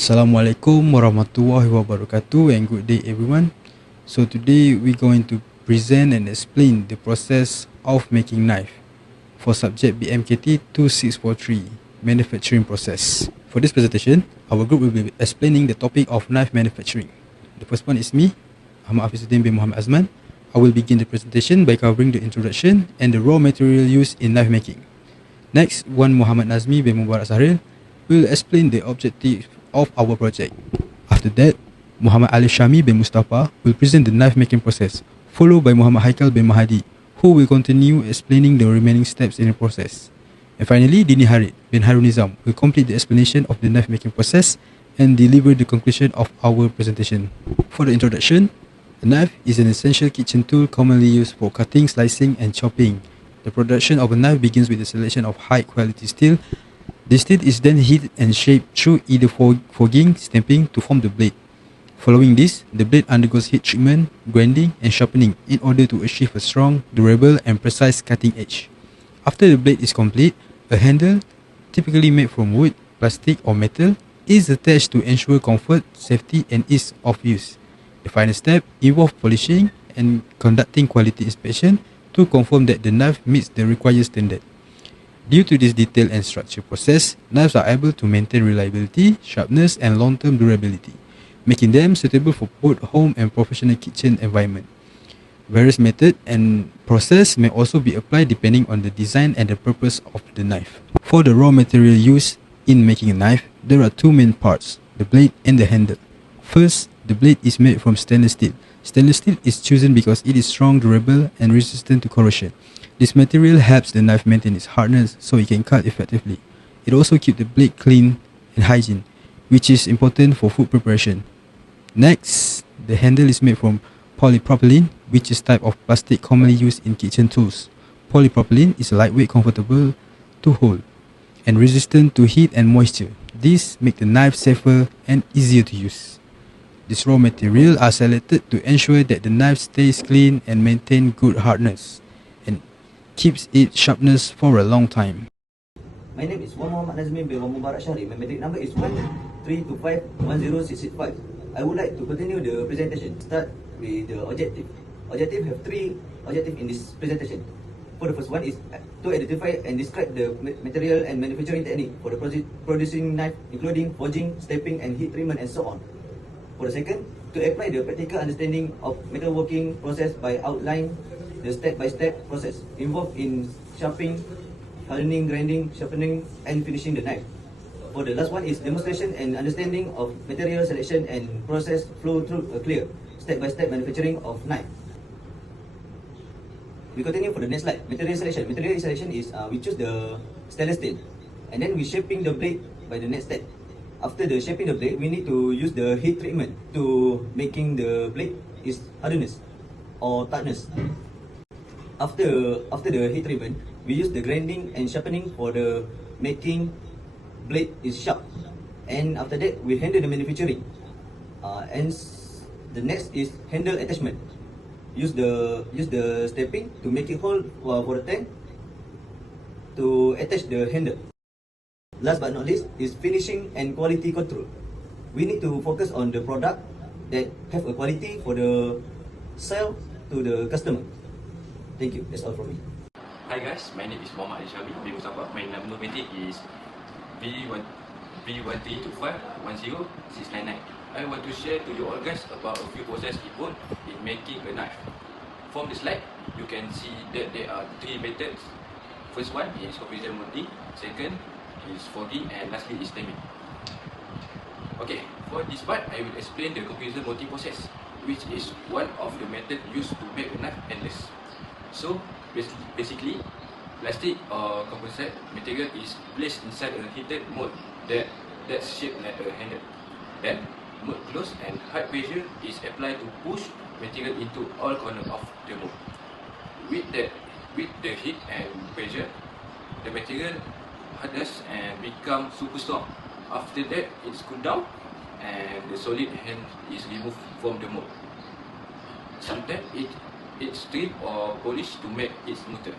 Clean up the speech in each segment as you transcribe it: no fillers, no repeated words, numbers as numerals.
Assalamualaikum warahmatullahi wabarakatuh and good day everyone. So today we're going to present and explain the process of making knife for subject BMKT 2643 manufacturing process. For this presentation, our group will be explaining the topic of knife manufacturing. The first one is me, Ahmad Hafizuddin bin Muhammad Azman. I will begin the presentation by covering the introduction and the raw material used in knife making. Next, one Muhammad Nazmi bin Mubarak Sahril will explain the objective of our project. After that, Muhammad Ali Shami bin Mustafa will present the knife making process, followed by Muhammad Haikal bin Mahadi, who will continue explaining the remaining steps in the process. And finally, Dini Harid bin Harun Nizam will complete the explanation of the knife making process and deliver the conclusion of our presentation. For the introduction, a knife is an essential kitchen tool commonly used for cutting, slicing, and chopping. The production of a knife begins with the selection of high-quality steel. The steel is then heated and shaped through either forging, stamping to form the blade. Following this, the blade undergoes heat treatment, grinding, and sharpening in order to achieve a strong, durable, and precise cutting edge. After the blade is complete, a handle, typically made from wood, plastic, or metal, is attached to ensure comfort, safety, and ease of use. The final step involves polishing and conducting quality inspection to confirm that the knife meets the required standard. Due to this detailed and structured process, knives are able to maintain reliability, sharpness, and long-term durability, making them suitable for both home and professional kitchen environment. Various methods and process may also be applied depending on the design and the purpose of the knife. For the raw material used in making a knife, there are two main parts, the blade and the handle. First, the blade is made from stainless steel. Stainless steel is chosen because it is strong, durable, and resistant to corrosion. This material helps the knife maintain its hardness so it can cut effectively. It also keeps the blade clean and hygiene, which is important for food preparation. Next, the handle is made from polypropylene, which is type of plastic commonly used in kitchen tools. Polypropylene is lightweight, comfortable to hold, and resistant to heat and moisture. This makes the knife safer and easier to use. These raw materials are selected to ensure that the knife stays clean and maintain good hardness and keeps its sharpness for a long time. My name is Muhammad Nazmi bin Mubarak Shari. My metric number is 132510665. I would like to continue the presentation. Start with the objective. Objective have three objectives in this presentation. For the first one is to identify and describe the material and manufacturing technique for the producing knife, including forging, stamping, and heat treatment, and so on. For the second, to apply the practical understanding of metalworking process by outlining the step-by-step process involved in shaping, hardening, grinding, sharpening, and finishing the knife. For the last one is demonstration and understanding of material selection and process flow through a clear step-by-step manufacturing of knife. We continue for the next slide. Material selection. Material selection is we choose the stainless steel, and then we shaping the blade by the next step. After the shaping the blade, we need to use the heat treatment to making the blade is hardness or toughness. After the heat treatment, we use the grinding and sharpening for the making blade is sharp. And after that, we handle the manufacturing. And the next is handle attachment. Use the stamping to make it hold for the tank to attach the handle. Last but not least is finishing and quality control. We need to focus on the product that have a quality for the sale to the customer. Thank you. That's all from me. Hi guys, my name is Muhammad Ali Shami bin Mustafa. My number metric is B132510699. I want to share to you all guys about a few processes involved in making a knife. From the slide, you can see that there are three methods. First one is confusion molding, second is fogging, and lastly is stamping. Okay, for this part, I will explain the confusion molding process, which is one of the methods used to make a knife endless. So, basically, plastic or composite material is placed inside a heated mold that's shaped like a handle. Then, mold closed and high pressure is applied to push material into all corners of the mold. With the heat and pressure, the material hardens and become super strong. After that, it's cooled down and the solid hand is removed from the mold. Sometimes it's stripped or polished to make it smoother.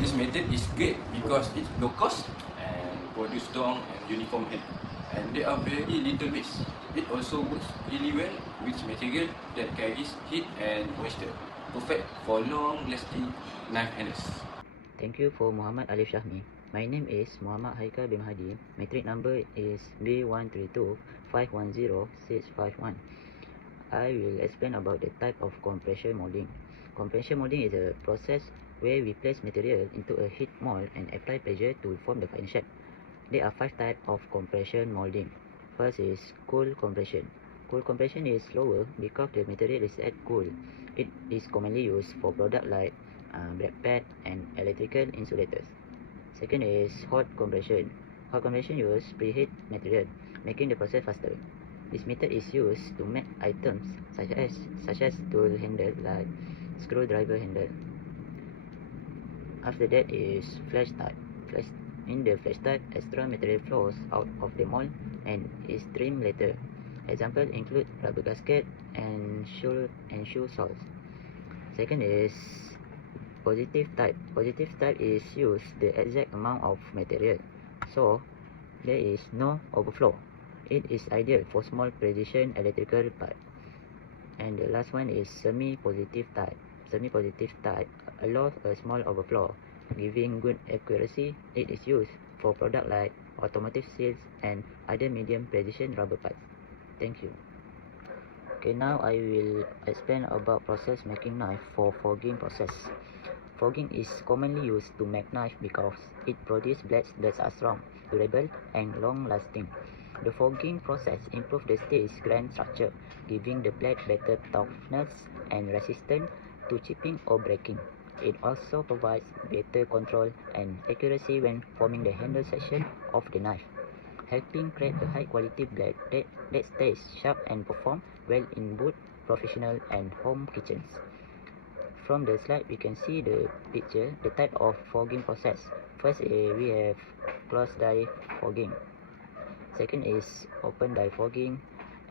This method is great because it's no cost and produce strong and uniform hand. and there are very little waste. It also works really well with material that carries heat and moisture, perfect for long-lasting knife handles. Thank you for Muhammad Alif Shahmi. My name is Muhammad Haikal bin Hadi. Matric number is B132510-651. I will explain about the type of compression molding. Compression molding is a process where we place material into a heat mold and apply pressure to form the final shape. There are 5 types of compression molding. First is cool compression. Cool compression is slower because the material is at cool. It is commonly used for products like brake pad and electrical insulators. Second is hot compression. Hot compression uses preheat material, making the process faster. This method is used to make items such as tool handle like screwdriver handle. After that is flash type. In the flash type, extra material flows out of the mold and is trimmed later. Examples include rubber gasket and shoe soles. Second is positive type. Positive type is use the exact amount of material, so there is no overflow. It is ideal for small precision electrical pipe. And the last one is semi-positive type. Semi-positive type allows a small overflow, giving good accuracy. It is used for products like automotive seals and other medium precision rubber pipes. Thank you. Okay, now I will explain about process making knife for forging process. Forging is commonly used to make knife because it produces blades that are strong, durable, and long-lasting. The forging process improves the steel's grain structure, giving the blade better toughness and resistance to chipping or breaking. It also provides better control and accuracy when forming the handle section of the knife, helping create a high-quality blade that stays sharp and performs well in both professional and home kitchens. From the slide, we can see the picture, the type of forging process. First, we have closed die forging. Second is open die forging,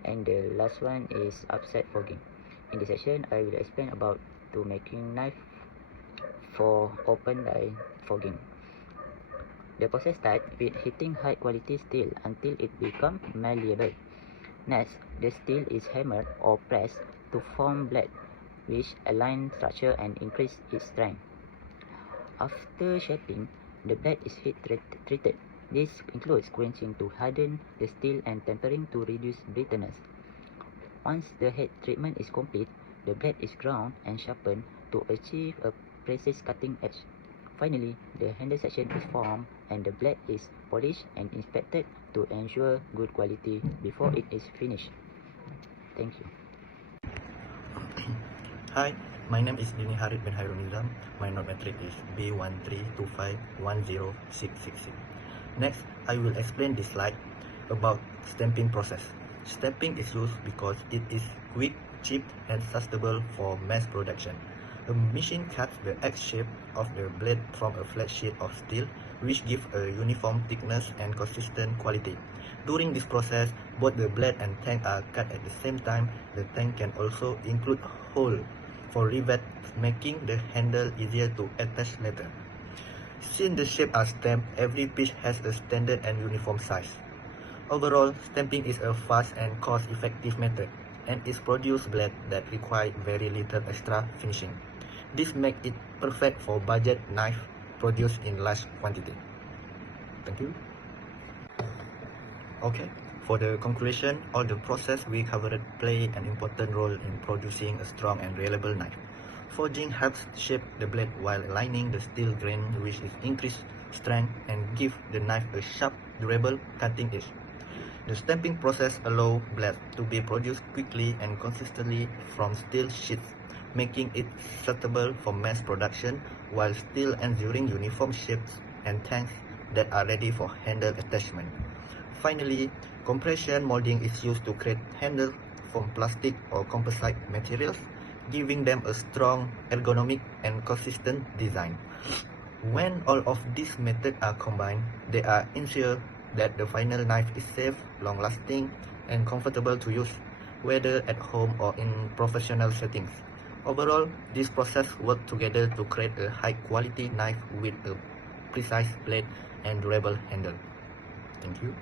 and the last one is upside forging. In this section, I will explain about to making knife for open die forging. The process starts with heating high quality steel until it becomes malleable. Next, the steel is hammered or pressed to form blade, which align structure and increase its strength. After shaping, the blade is heat treated. This includes quenching to harden the steel and tempering to reduce brittleness. Once the heat treatment is complete, the blade is ground and sharpened to achieve a precise cutting edge. Finally, the handle section is formed and the blade is polished and inspected to ensure good quality before it is finished. Thank you. Hi, my name is Dini Harid bin Hairul Nizam. My note metric is B132510-666. Next, I will explain this slide about stamping process. Stamping is used because it is quick, cheap, and sustainable for mass production. A machine cuts the X shape of the blade from a flat sheet of steel, which gives a uniform thickness and consistent quality. During this process, both the blade and tang are cut at the same time. The tang can also include a hole for rivet, making the handle easier to attach later. Since the shapes are stamped, every piece has a standard and uniform size. Overall, stamping is a fast and cost-effective method, and it produces blades that require very little extra finishing. This makes it perfect for budget knife produced in large quantity. Thank you. Okay, for the conclusion, all the process we covered play an important role in producing a strong and reliable knife. Forging helps shape the blade while aligning the steel grain, which is increased strength and give the knife a sharp, durable cutting edge. The stamping process allows blades to be produced quickly and consistently from steel sheets, making it suitable for mass production while still ensuring uniform shapes and tanks that are ready for handle attachment. Finally, compression molding is used to create handles from plastic or composite materials, giving them a strong, ergonomic, and consistent design. When all of these methods are combined, they are ensure that the final knife is safe, long-lasting, and comfortable to use, whether at home or in professional settings. Overall, this process works together to create a high-quality knife with a precise blade and durable handle. Thank you.